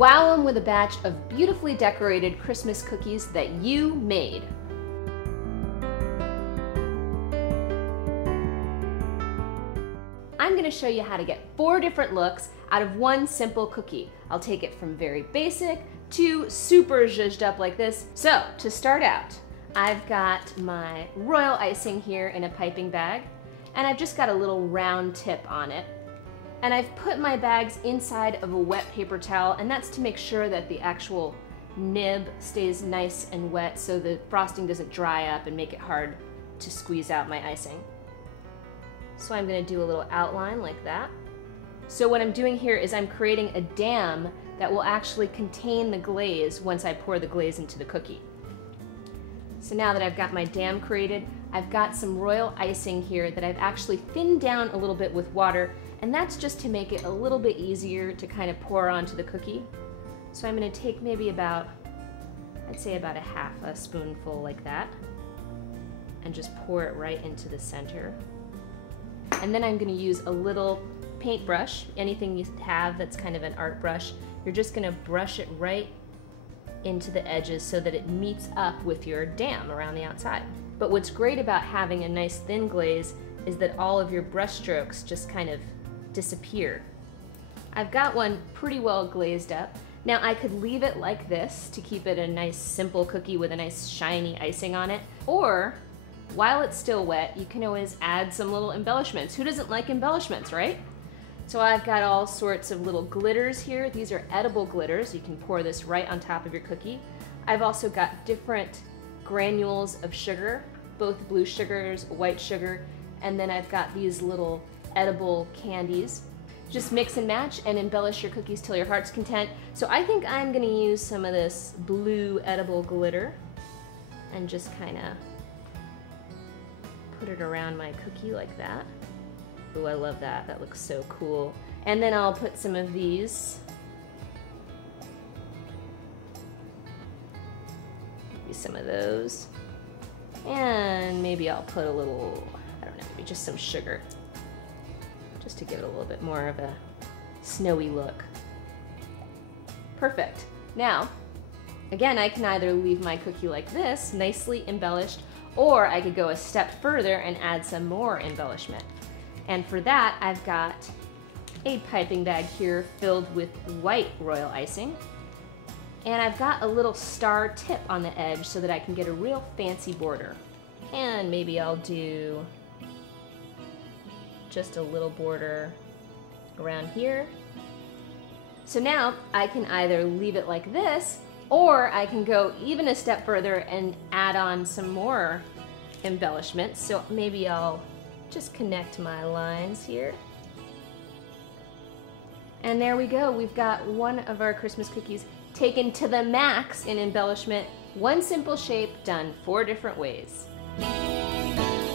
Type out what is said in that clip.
Wow them with a batch of beautifully decorated Christmas cookies that you made. I'm going to show you how to get 4 different looks out of one simple cookie. I'll take it from very basic to super zhuzhed up like this. So to start out, I've got my royal icing here in a piping bag, and I've just got a little round tip on it. And I've put my bags inside of a wet paper towel, and that's to make sure that the actual nib stays nice and wet so the frosting doesn't dry up and make it hard to squeeze out my icing. So I'm going to do a little outline like that. So what I'm doing here is I'm creating a dam that will actually contain the glaze once I pour the glaze into the cookie. So now that I've got my dam created, I've got some royal icing here that I've actually thinned down a little bit with water, and that's just to make it a little bit easier to kind of pour onto the cookie. So I'm going to take maybe about, I'd say about a half a spoonful like that, and just pour it right into the center. And then I'm going to use a little paintbrush, anything you have that's kind of an art brush. You're just going to brush it right into the edges so that it meets up with your dam around the outside. But what's great about having a nice thin glaze is that all of your brush strokes just kind of disappear. I've got one pretty well glazed up. Now I could leave it like this to keep it a nice simple cookie with a nice shiny icing on it, or while it's still wet, you can always add some little embellishments. Who doesn't like embellishments, right? So I've got all sorts of little glitters here. These are edible glitters. You can pour this right on top of your cookie. I've also got different granules of sugar, both blue sugars, white sugar, and then I've got these little edible candies. Just mix and match and embellish your cookies till your heart's content. So I think I'm gonna use some of this blue edible glitter and just kind of put it around my cookie like that. Ooh, I love that. That looks so cool. And then I'll put some of these. Maybe some of those. And maybe I'll put a little, I don't know, maybe just some sugar, just to give it a little bit more of a snowy look. Perfect. Now, again, I can either leave my cookie like this, nicely embellished, or I could go a step further and add some more embellishment. And for that, I've got a piping bag here filled with white royal icing. And I've got a little star tip on the edge so that I can get a real fancy border. And maybe I'll do just a little border around here. So now I can either leave it like this, or I can go even a step further and add on some more embellishments. So maybe I'll just connect my lines here. And there we go. We've got one of our Christmas cookies taken to the max in embellishment. One simple shape done 4 different ways.